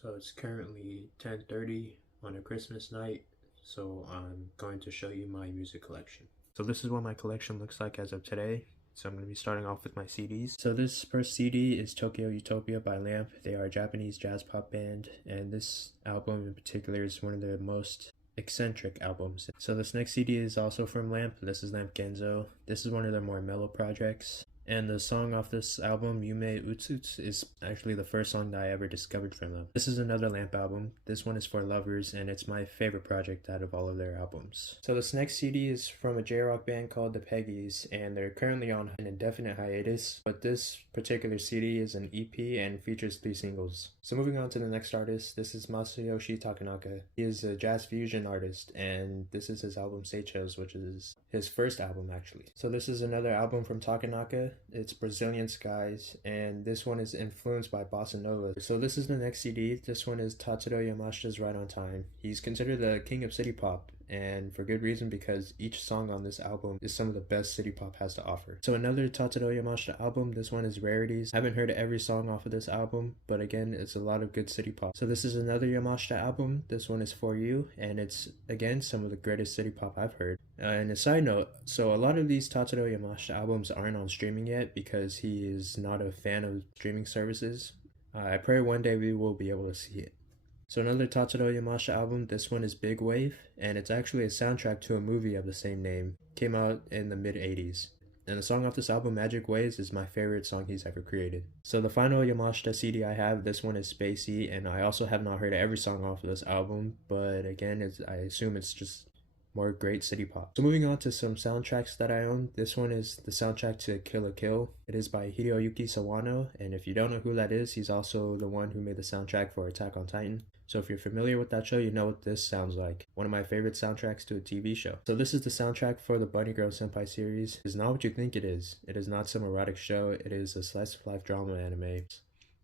So it's currently 10:30 on a Christmas night, so I'm going to show you my music collection. So this is what my collection looks like as of today. So I'm going to be starting off with my CDs. So this first CD is Tokyo Utopia by Lamp. They are a Japanese jazz pop band, and this album in particular is one of the most eccentric albums. So this next CD is also from Lamp. This is Lamp Genzo. This is one of their more mellow projects. And the song off this album, Yume Utsutsu, is actually the first song that I ever discovered from them. This is another Lamp album. This one is for lovers, and it's my favorite project out of all of their albums. So this next CD is from a J-rock band called the Peggies, and they're currently on an indefinite hiatus, but this particular CD is an EP and features 3 singles. So moving on to the next artist, this is Masayoshi Takanaka. He is a jazz fusion artist, and this is his album Seychelles, which is his first album actually. So this is another album from Takanaka. It's Brazilian Skies, and this one is influenced by Bossa Nova. So this is the next CD. This one is Tatsuro Yamashita's Right on Time. He's considered the king of city pop, and for good reason, because each song on this album is some of the best city pop has to offer. So another Tatsuro Yamashita album, this one is Rarities. I haven't heard every song off of this album, but again, it's a lot of good city pop. So this is another Yamashita album. This one is For You, and it's again some of the greatest city pop I've heard. And a side note, so a lot of these Tatsuro Yamashita albums aren't on streaming yet because he is not a fan of streaming services. I pray one day we will be able to see it. So another Tatsuro Yamashita album, this one is Big Wave, and it's actually a soundtrack to a movie of the same name. Came out in the mid-80s. And the song off this album, Magic Ways, is my favorite song he's ever created. So the final Yamashita CD I have, this one is Spacey, and I also have not heard every song off of this album, but again, I assume it's just more great city pop. So moving on to some soundtracks that I own. This one is the soundtrack to Kill la Kill. It is by Hiroyuki Sawano, and if you don't know who that is, he's also the one who made the soundtrack for Attack on Titan. So if you're familiar with that show, you know what this sounds like. One of my favorite soundtracks to a TV show. So this is the soundtrack for the Bunny Girl Senpai series. It is not what you think it is. It is not some erotic show. It is a slice of life drama anime.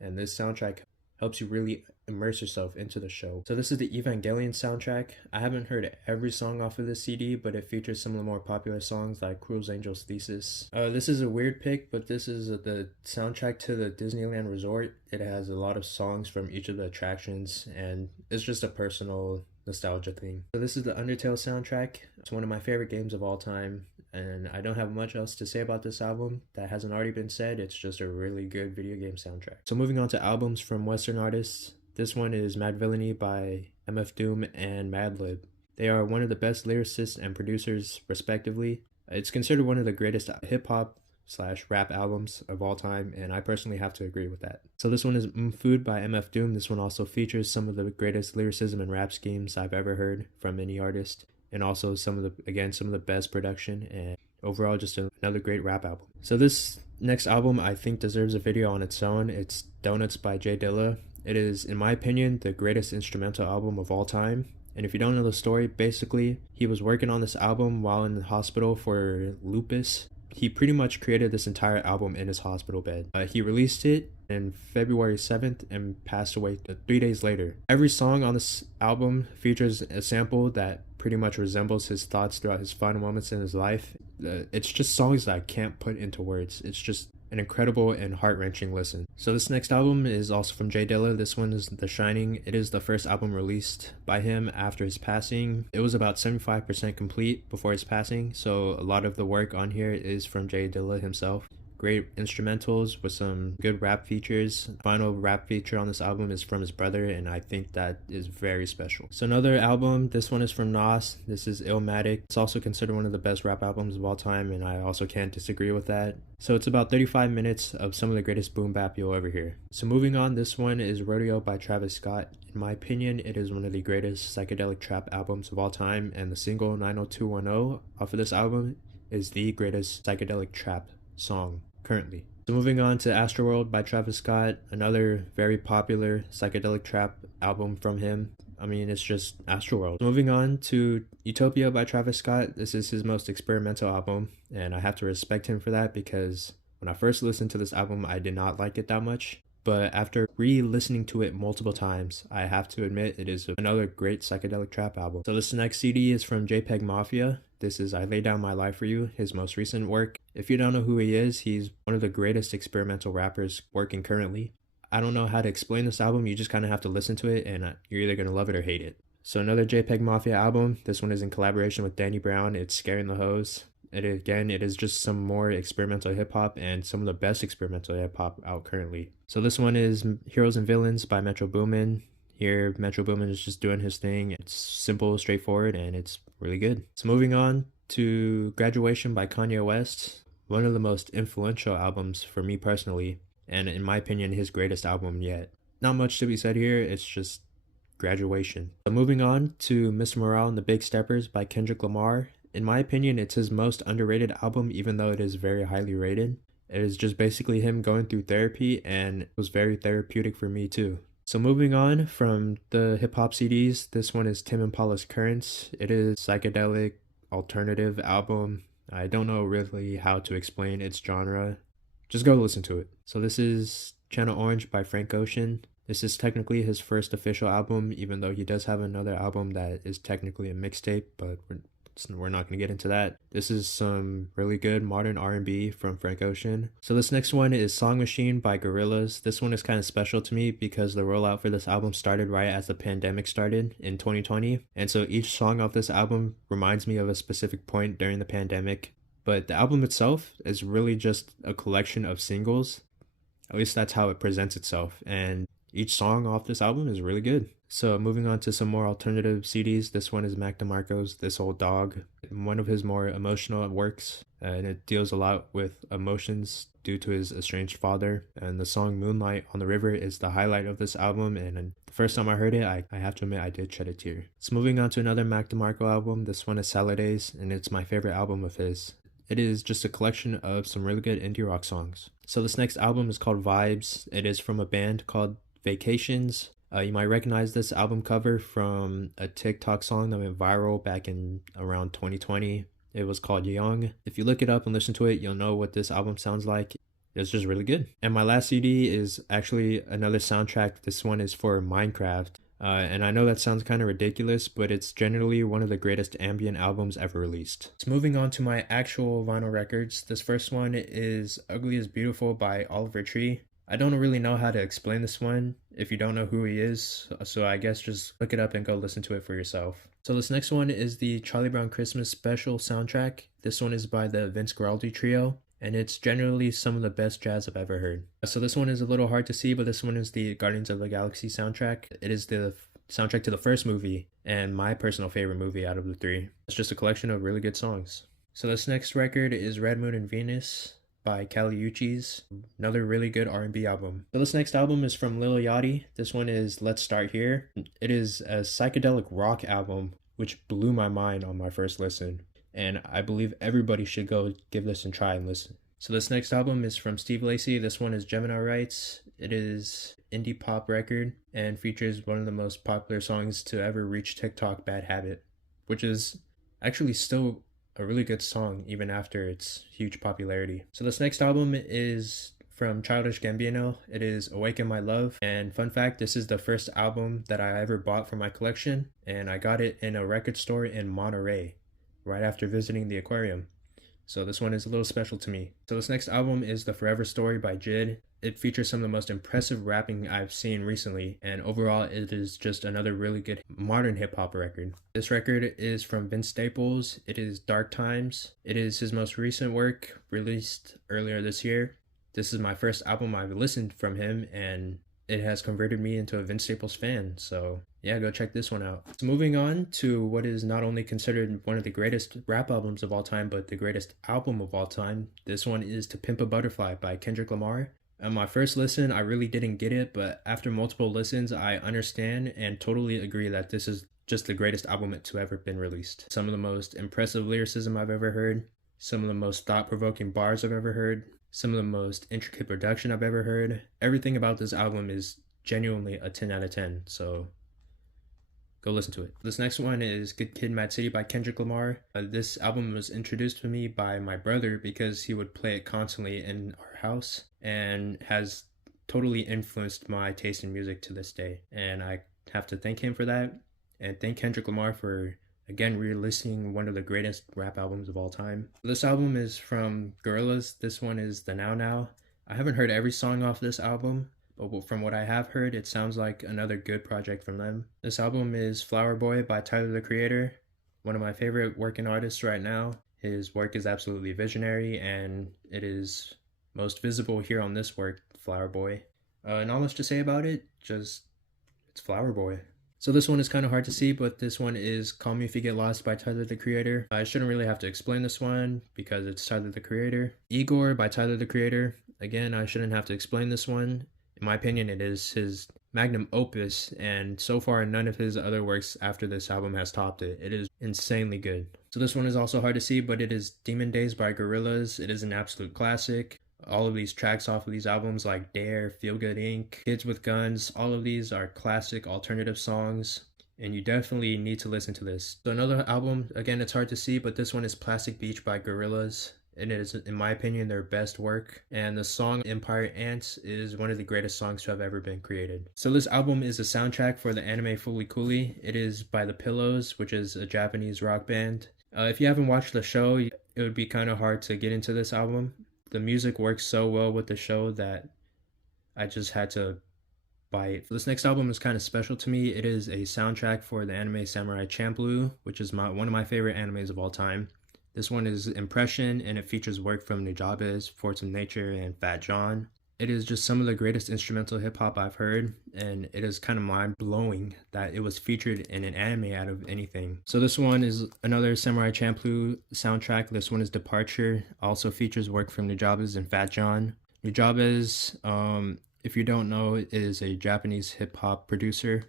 And this soundtrack helps you really immerse yourself into the show. So this is the Evangelion soundtrack. I haven't heard every song off of this CD, but it features some of the more popular songs like Cruel Angel's Thesis. This is a weird pick, but this is the soundtrack to the Disneyland Resort. It has a lot of songs from each of the attractions, and it's just a personal nostalgia thing. So this is the Undertale soundtrack. It's one of my favorite games of all time, and I don't have much else to say about this album that hasn't already been said. It's just a really good video game soundtrack. So moving on to albums from Western artists, this one is Madvillainy by MF Doom and Madlib. They are one of the best lyricists and producers respectively. It's considered one of the greatest hip-hop / rap albums of all time, and I personally have to agree with that. So this one is Food by MF Doom. This one also features some of the greatest lyricism and rap schemes I've ever heard from any artist, and also some of the best production, and overall just another great rap album. So this next album I think deserves a video on its own. It's Donuts by Jay Dilla. It is, in my opinion, the greatest instrumental album of all time. And if you don't know the story, basically he was working on this album while in the hospital for lupus. He pretty much created this entire album in his hospital bed. He released it on February 7th and passed away 3 days later. Every song on this album features a sample that pretty much resembles his thoughts throughout his final moments in his life. It's just songs that I can't put into words. It's just an incredible and heart-wrenching listen. So this next album is also from Jay Dilla. This one is The Shining. It is the first album released by him after his passing. It was about 75% complete before his passing, so a lot of the work on here is from Jay Dilla himself. Great instrumentals with some good rap features. The final rap feature on this album is from his brother, and I think that is very special. So another album, this one is from Nas. This is Illmatic. It's also considered one of the best rap albums of all time, and I also can't disagree with that. So it's about 35 minutes of some of the greatest boom bap you'll ever hear. So moving on, this one is Rodeo by Travis Scott. In my opinion, it is one of the greatest psychedelic trap albums of all time, and the single 90210 off of this album is the greatest psychedelic trap song currently. So moving on to Astroworld by Travis Scott, another very popular psychedelic trap album from him. I mean, it's just Astroworld. Moving on to Utopia by Travis Scott. This is his most experimental album, and I have to respect him for that because when I first listened to this album, I did not like it that much. But after re-listening to it multiple times, I have to admit it is another great psychedelic trap album. So this next CD is from JPEG Mafia. This is I Lay Down My Life For You, his most recent work. If you don't know who he is, he's one of the greatest experimental rappers working currently. I don't know how to explain this album. You just kind of have to listen to it, and you're either gonna love it or hate it. So another JPEG Mafia album. This one is in collaboration with Danny Brown. It's Scaring the Hoes. It is just some more experimental hip hop and some of the best experimental hip hop out currently. So this one is Heroes and Villains by Metro Boomin. Here, Metro Boomin is just doing his thing. It's simple, straightforward, and it's really good. So moving on to Graduation by Kanye West, one of the most influential albums for me personally, and in my opinion, his greatest album yet. Not much to be said here, it's just Graduation. So moving on to Mr. Morale and the Big Steppers by Kendrick Lamar. In my opinion, it's his most underrated album, even though it is very highly rated. It is just basically him going through therapy, and it was very therapeutic for me too. So moving on from the hip-hop CDs, this one is Tame Impala's Currents. It is psychedelic, alternative album. I don't know really how to explain its genre. Just go listen to it. So this is Channel Orange by Frank Ocean. This is technically his first official album, even though he does have another album that is technically a mixtape, but we're not going to get into that. This is some really good modern R&B from Frank Ocean. So this next one is Song Machine by Gorillaz. This one is kind of special to me because the rollout for this album started right as the pandemic started in 2020. And so each song off this album reminds me of a specific point during the pandemic. But the album itself is really just a collection of singles. At least that's how it presents itself. And each song off this album is really good. So moving on to some more alternative CDs, this one is Mac DeMarco's This Old Dog, one of his more emotional works, and it deals a lot with emotions due to his estranged father. And the song Moonlight on the River is the highlight of this album, and the first time I heard it, I have to admit I did shed a tear. So moving on to another Mac DeMarco album, this one is Saturdays, and it's my favorite album of his. It is just a collection of some really good indie rock songs. So this next album is called Vibes. It is from a band called Vacations. You might recognize this album cover from a TikTok song that went viral back in around 2020. It was called Young. If you look it up and listen to it, you'll know what this album sounds like. It's just really good. And my last CD is actually another soundtrack. This one is for Minecraft. And I know that sounds kind of ridiculous, but it's generally one of the greatest ambient albums ever released. So moving on to my actual vinyl records. This first one is Ugly is Beautiful by Oliver Tree. I don't really know how to explain this one if you don't know who he is, so I guess just look it up and go listen to it for yourself. So this next one is the Charlie Brown Christmas Special soundtrack. This one is by the Vince Guaraldi Trio, and it's generally some of the best jazz I've ever heard. So this one is a little hard to see, but this one is the Guardians of the Galaxy soundtrack. It is the soundtrack to the first movie, and my personal favorite movie out of the three. It's just a collection of really good songs. So this next record is Red Moon and Venus by Kali Uchis, another really good R&B album. So this next album is from Lil Yachty. This one is Let's Start Here. It is a psychedelic rock album, which blew my mind on my first listen, and I believe everybody should go give this a try and listen. So this next album is from Steve Lacy. This one is Gemini Rights. It is indie pop record and features one of the most popular songs to ever reach TikTok, Bad Habit, which is actually still a really good song even after its huge popularity. So this next album is from Childish Gambino. It is Awaken My Love, and fun fact, this is the first album that I ever bought for my collection, and I got it in a record store in Monterey right after visiting the aquarium. So this one is a little special to me. So this next album is The Forever Story by JID. It features some of the most impressive rapping I've seen recently, and overall it is just another really good modern hip-hop record. This record is from Vince Staples. It is Dark Times. It is his most recent work, released earlier this year. This is my first album I've listened from him, and it has converted me into a Vince Staples fan, so yeah, go check this one out. So moving on to what is not only considered one of the greatest rap albums of all time, but the greatest album of all time. This one is To Pimp a Butterfly by Kendrick Lamar. On my first listen, I really didn't get it, but after multiple listens, I understand and totally agree that this is just the greatest album to ever been released. Some of the most impressive lyricism I've ever heard, some of the most thought-provoking bars I've ever heard, some of the most intricate production I've ever heard. Everything about this album is genuinely a 10 out of 10, so go listen to it. This next one is Good Kid, Mad City by Kendrick Lamar. This album was introduced to me by my brother because he would play it constantly in our house, and has totally influenced my taste in music to this day. And I have to thank him for that, and thank Kendrick Lamar for again releasing one of the greatest rap albums of all time. This album is from Gorillaz. This one is The Now Now. I haven't heard every song off this album, but from what I have heard, it sounds like another good project from them. This album is Flower Boy by Tyler, the Creator, one of my favorite working artists right now. His work is absolutely visionary, and it is most visible here on this work, Flower Boy. Not much to say about it, just it's Flower Boy. So this one is kind of hard to see, but this one is Call Me If You Get Lost by Tyler, the Creator. I shouldn't really have to explain this one because it's Tyler, the Creator. Igor by Tyler, the Creator. Again, I shouldn't have to explain this one. In my opinion, it is his magnum opus, and so far none of his other works after this album has topped it. It is insanely good. So this one is also hard to see, but it is Demon Days by Gorillaz. It is an absolute classic. All of these tracks off of these albums like Dare, Feel Good Inc., Kids with Guns, all of these are classic alternative songs, and you definitely need to listen to this. So another album, again, it's hard to see, but this one is Plastic Beach by Gorillaz, and it is, in my opinion, their best work. And the song Empire Ants is one of the greatest songs to have ever been created. So this album is a soundtrack for the anime Fooly Cooly. It is by The Pillows, which is a Japanese rock band. If you haven't watched the show, it would be kind of hard to get into this album. The music works so well with the show that I just had to buy it. This next album is kind of special to me. It is a soundtrack for the anime Samurai Champloo, which is one of my favorite animes of all time. This one is Impression, and it features work from Nujabes, Force of Nature, and Fat John. It is just some of the greatest instrumental hip-hop I've heard, and it is kind of mind-blowing that it was featured in an anime out of anything. So this one is another Samurai Champloo soundtrack. This one is Departure. Also features work from Nujabes and Fat John. Nujabes, if you don't know, is a Japanese hip-hop producer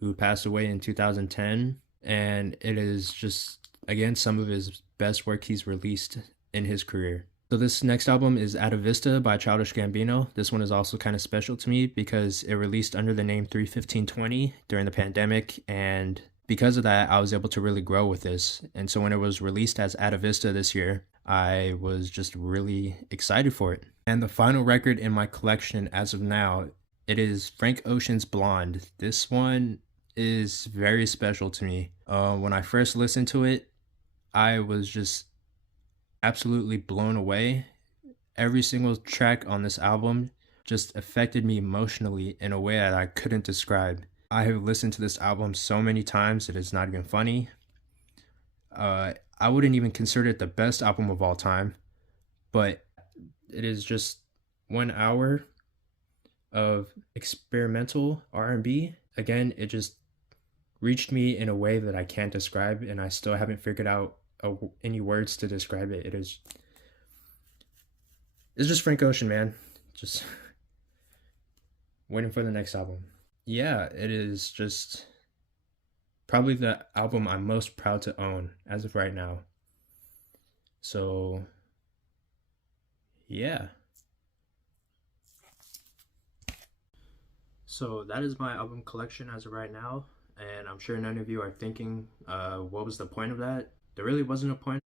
who passed away in 2010, and it is just, again, some of his best work he's released in his career. So this next album is Atavista by Childish Gambino. This one is also kind of special to me because it released under the name 31520 during the pandemic, and because of that, I was able to really grow with this. And so when it was released as Atavista this year, I was just really excited for it. And the final record in my collection as of now, it is Frank Ocean's Blonde. This one is very special to me. When I first listened to it, I was just absolutely blown away. Every single track on this album just affected me emotionally in a way that I couldn't describe. I have listened to this album so many times it is not even funny. I wouldn't even consider it the best album of all time, but it is just 1 hour of experimental R&B. Again, it just reached me in a way that I can't describe, and I still haven't figured out any words to describe it. It's just Frank Ocean, man. Just waiting for the next album. Yeah, it is just probably the album I'm most proud to own as of right now. So yeah. So that is my album collection as of right now, and I'm sure none of you are thinking, what was the point of that? There really wasn't a point.